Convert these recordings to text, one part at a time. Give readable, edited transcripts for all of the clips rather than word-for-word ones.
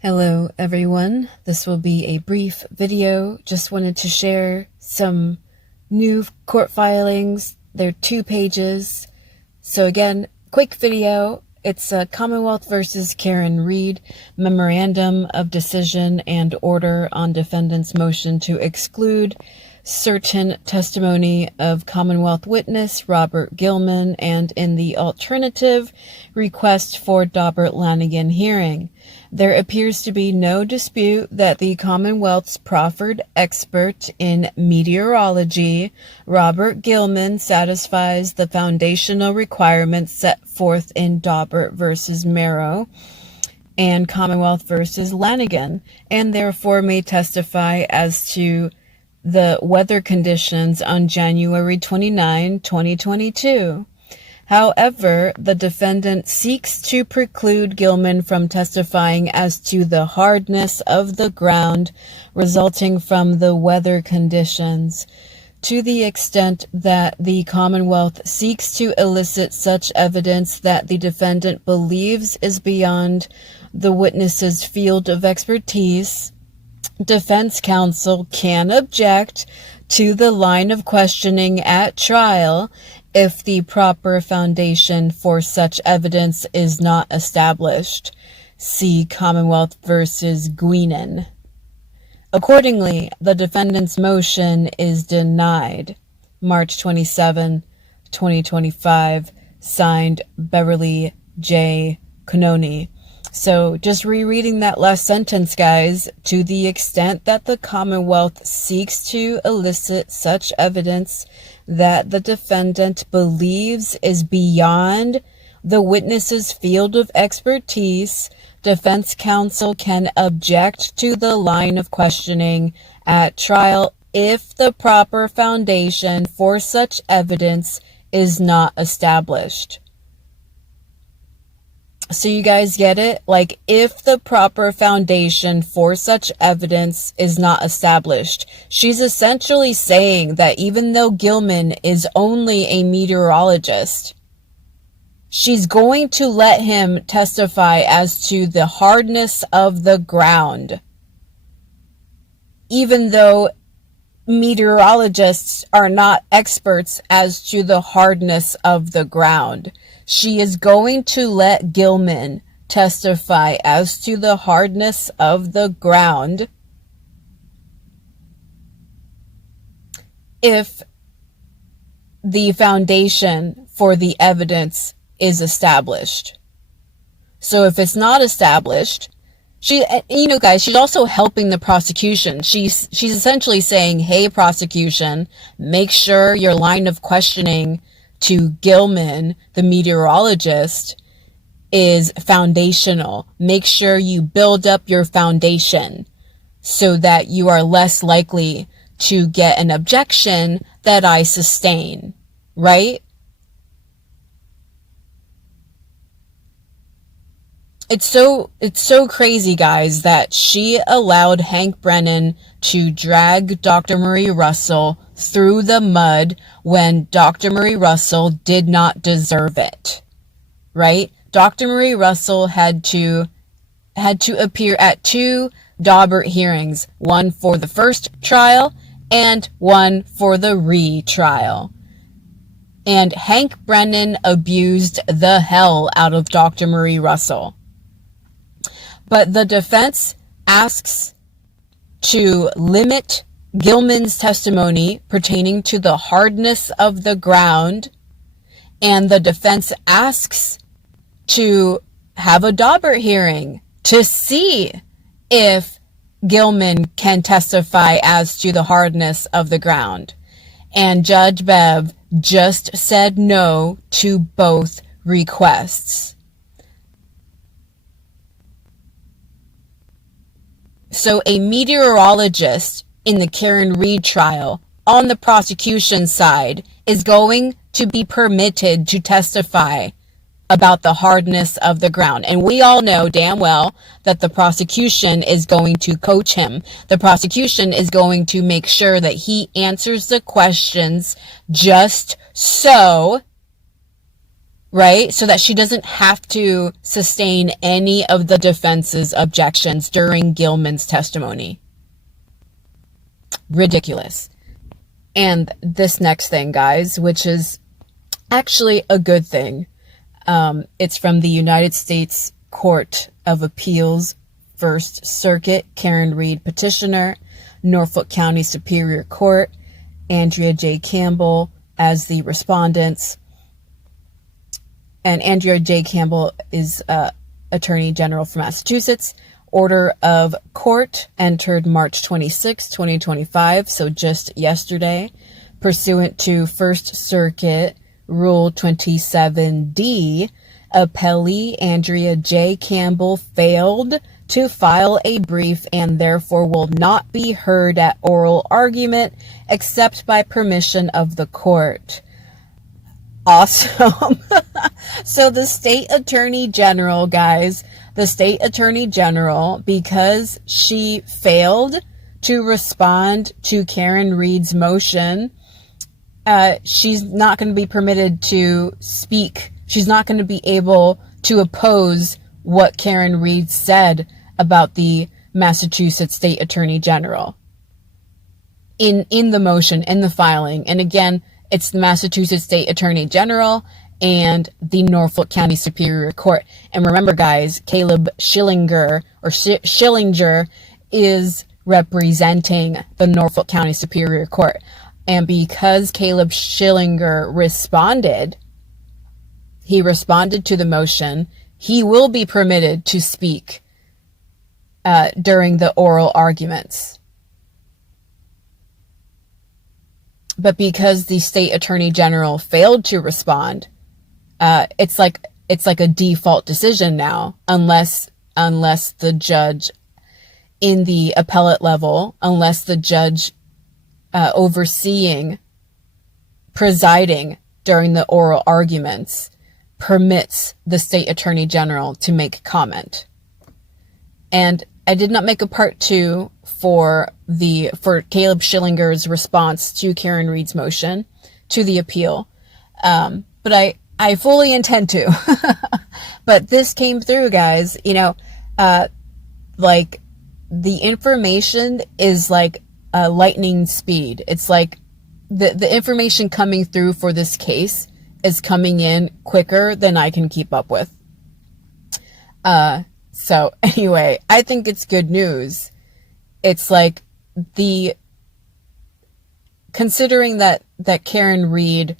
Hello everyone, this will be a brief video. Just wanted to share some new court filings. They're 2 pages. So again, quick video. It's a Commonwealth versus Karen Reed Memorandum of Decision and Order on Defendant's Motion to Exclude certain testimony of Commonwealth witness Robert Gilman, and in the alternative, request for Dobert Lanigan hearing. There appears to be no dispute that the Commonwealth's proffered expert in meteorology, Robert Gilman, satisfies the foundational requirements set forth in Dobert versus Merrow and Commonwealth versus Lanigan, and therefore may testify as to the weather conditions on January 29, 2022. However, the defendant seeks to preclude Gilman from testifying as to the hardness of the ground resulting from the weather conditions, to the extent that the Commonwealth seeks to elicit such evidence that the defendant believes is beyond the witness's field of expertise. Defense counsel can object to the line of questioning at trial if the proper foundation for such evidence is not established. See Commonwealth versus Guinan. Accordingly, the defendant's motion is denied. March 27, 2025, signed Beverly J. Canoni. So just rereading that last sentence, guys, to the extent that the Commonwealth seeks to elicit such evidence that the defendant believes is beyond the witness's field of expertise, defense counsel can object to the line of questioning at trial if the proper foundation for such evidence is not established. So you guys get it? Like, if the proper foundation for such evidence is not established, she's essentially saying that even though Gilman is only a meteorologist, she's going to let him testify as to the hardness of the ground, even though meteorologists are not experts as to the hardness of the ground. She is going to let Gilman testify as to the hardness of the ground if the foundation for the evidence is established. So if it's not established, guys, she's also helping the prosecution. She's essentially saying, hey, prosecution, make sure your line of questioning to Gilman, the meteorologist, is foundational. Make sure you build up your foundation so that you are less likely to get an objection that I sustain, right? It's so crazy, guys, that she allowed Hank Brennan to drag Dr. Marie Russell through the mud when Dr. Marie Russell did not deserve it, right? Dr. Marie Russell had to appear at 2 Dobert hearings, one for the first trial and one for the retrial. And Hank Brennan abused the hell out of Dr. Marie Russell. But the defense asks to limit Gilman's testimony pertaining to the hardness of the ground, and the defense asks to have a Dobert hearing to see if Gilman can testify as to the hardness of the ground. And Judge Bev just said no to both requests. So a meteorologist in the Karen Reed trial on the prosecution side is going to be permitted to testify about the hardness of the ground. And we all know damn well that the prosecution is going to coach him. The prosecution is going to make sure that he answers the questions just so right? So that she doesn't have to sustain any of the defense's objections during Gilman's testimony. Ridiculous. And this next thing, guys, which is actually a good thing. It's from the United States Court of Appeals, First Circuit, Karen Reed petitioner, Norfolk County Superior Court, Andrea J. Campbell as the respondents. And Andrea J. Campbell is Attorney General for Massachusetts. Order of court entered March 26, 2025, so just yesterday, pursuant to First Circuit Rule 27D. Appellee Andrea J. Campbell failed to file a brief and therefore will not be heard at oral argument except by permission of the court. Awesome. So the state attorney general, guys, the state attorney general, because she failed to respond to Karen Reed's motion, she's not going to be permitted to speak. She's not going to be able to oppose what Karen Reed said about the Massachusetts State Attorney General in the motion, in the filing. And again, it's the Massachusetts State Attorney General and the Norfolk County Superior Court. And remember, guys, Caleb Schillinger is representing the Norfolk County Superior Court. And because Caleb Schillinger responded to the motion, he will be permitted to speak during the oral arguments. But because the state attorney general failed to respond, it's like a default decision now, unless the judge in the appellate level, unless the judge presiding during the oral arguments permits the state attorney general to make comment. And I did not make a part 2 for Caleb Schillinger's response to Karen Reed's motion to the appeal. But I fully intend to. But this came through, guys. Like the information is like lightning speed. It's like the information coming through for this case is coming in quicker than I can keep up with. So anyway, I think it's good news. It's like considering that Karen Reed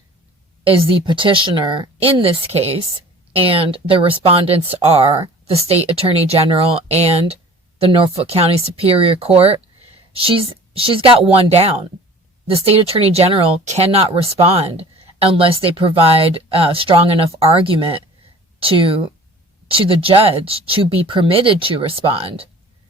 is the petitioner in this case, and the respondents are the state attorney general and the Norfolk County Superior Court, she's got one down. The state attorney general cannot respond unless they provide a strong enough argument to the judge to be permitted to respond.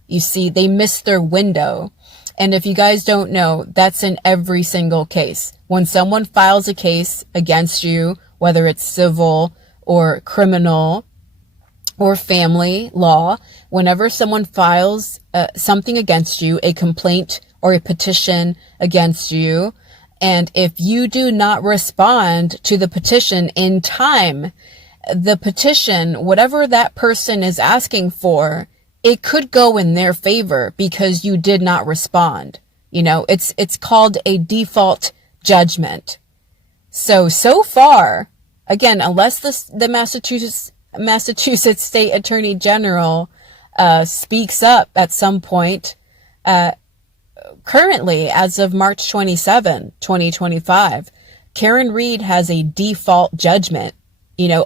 You see, they missed their window. And if you guys don't know, that's in every single case. When someone files a case against you, whether it's civil or criminal or family law, whenever someone files something against you, a complaint or a petition against you, and if you do not respond to the petition in time, the petition, whatever that person is asking for, it could go in their favor because you did not respond. It's called a default judgment. So far, again, unless the Massachusetts State Attorney General speaks up at some point, currently, as of March 27, 2025, Karen Reed has a default judgment,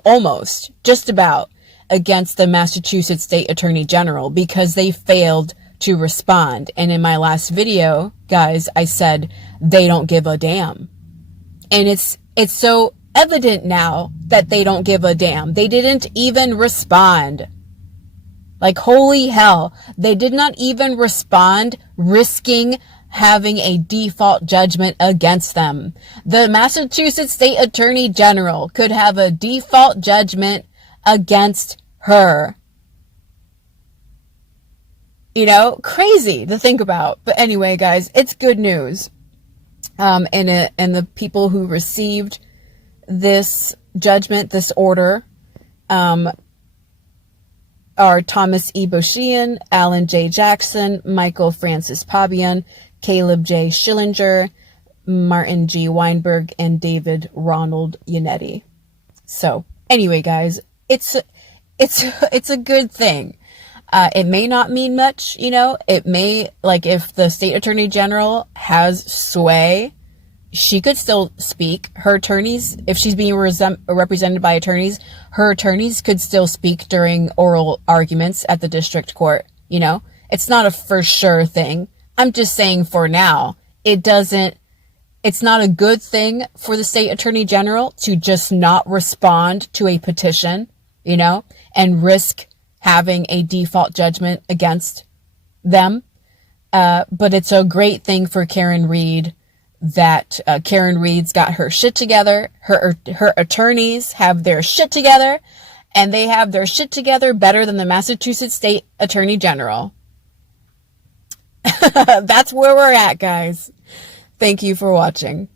almost, just about, against the Massachusetts State Attorney General because they failed to respond. And in my last video, guys, I said they don't give a damn. And it's so evident now that they don't give a damn. They didn't even respond. Like, holy hell, they did not even respond, risking having a default judgment against them. The Massachusetts State Attorney General could have a default judgment against her. Crazy to think about. But anyway, guys, it's good news. And the people who received this judgment, this order, are Thomas E. Boshian, Alan J. Jackson, Michael Francis Pabian, Caleb J. Schillinger, Martin G. Weinberg, and David Ronald Yannetti. So anyway, guys, it's a good thing. It may not mean much, it may, like, if the state attorney general has sway, she could still speak. Her attorneys, if she's being represented by attorneys, her attorneys could still speak during oral arguments at the district court. It's not a for sure thing. I'm just saying for now, it's not a good thing for the state attorney general to just not respond to a petition, and risk having a default judgment against them. But it's a great thing for Karen Reed that Karen Reed's got her shit together. Her attorneys have their shit together, and they have their shit together better than the Massachusetts State Attorney General. That's where we're at, guys. Thank you for watching.